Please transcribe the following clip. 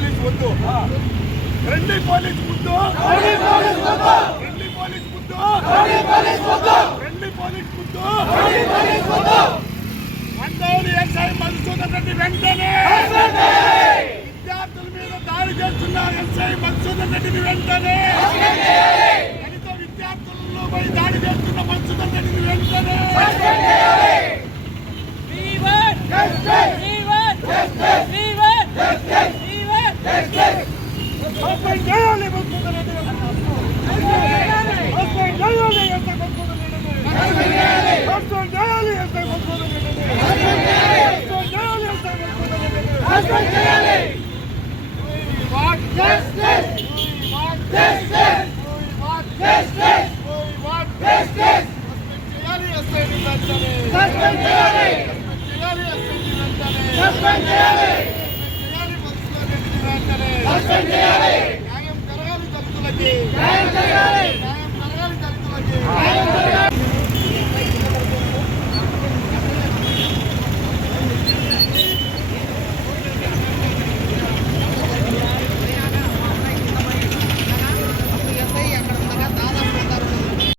Police వద్దు రండి police ముద్దు. రండి పోలీస్ ముద్దు. రండి పోలీస్ ముద్దు. మండలి ఎస్ఐ మధుసూదన్ రెడ్డి వెంటనే. విద్యార్థుల మీద దాడి చేస్తున్నారు ఎస్ఐ మధుసూదన్ రెడ్డిని వెంటనే. దళిత విద్యార్థులపై దాడి చేస్తున్న మధుసూదన్ రెడ్డిని వెంటనే మధుసూదన్ రెడ్డిని సస్పెండ్ చేయాలి ఎస్ఐ మధుసూదన్ రెడ్డిని సస్పెండ్ చేయాలి ఎస్ఐ మధుసూదన్ రెడ్డిని సస్పెండ్ చేయాలి ఎస్ఐ మధుసూదన్ రెడ్డిని We want justice. We want justice. We want justice. We की